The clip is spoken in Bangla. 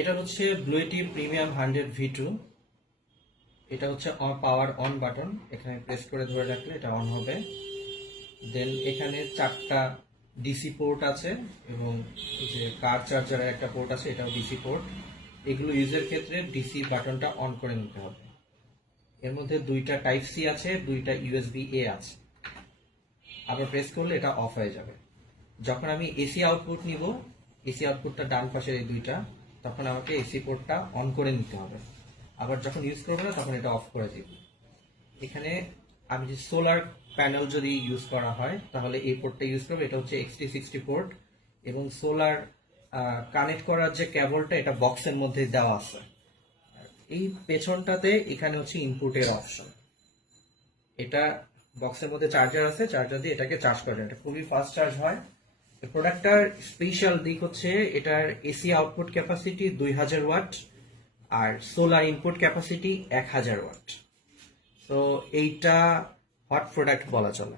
এটা হচ্ছে ব্লুয়েটি প্রিমিয়াম 100 V2। এটা হচ্ছে পাওয়ার অন বাটন, এখানে প্রেস করে ধরে রাখলে এটা অন হবে। দেন এখানে 4টা ডিসি পোর্ট আছে এবং যে কার চার্জারের একটা পোর্ট আছে, এটাও ডিসি পোর্ট। এগুলো ইউজের ক্ষেত্রে ডিসি বাটনটা অন করে নিতে হবে। এর মধ্যে 2টা টাইপ সি আছে, 2টা ইউএসবি এ আছে। আবার প্রেস করলে এটা অফ হয়ে যাবে। যখন আমি এসি আউটপুট নিব, এসি আউটপুটটা ডান পাশের এই 2টা, তখন আমাকে এসি পোর্টটা অন করে নিতে হবে। আবার যখন ইউজ করবো না তখন এটা অফ করে দিব। এখানে আমি যে সোলার প্যানেল যদি ইউজ করা হয় তাহলে এই পোর্টটা ইউজ করবো। এটা হচ্ছে XT60 পোর্ট এবং সোলার কানেক্ট করার যে কেবলটা এটা বক্সের মধ্যে দেওয়া আছে। এই পেছনটাতে এখানে হচ্ছে ইনপুটের অপশন। এটা বক্সের মধ্যে চার্জার আছে, চার্জার দিয়ে এটাকে চার্জ করেন, এটা খুবই ফাস্ট চার্জ হয়। এই প্রোডাক্টটার স্পেশাল দিক হচ্ছে এটার এসি আউটপুট ক্যাপাসিটি 2000 ওয়াট আর সোলার ইনপুট ক্যাপাসিটি 1000 ওয়াট। তো এইটা হট প্রোডাক্ট বলা চলে।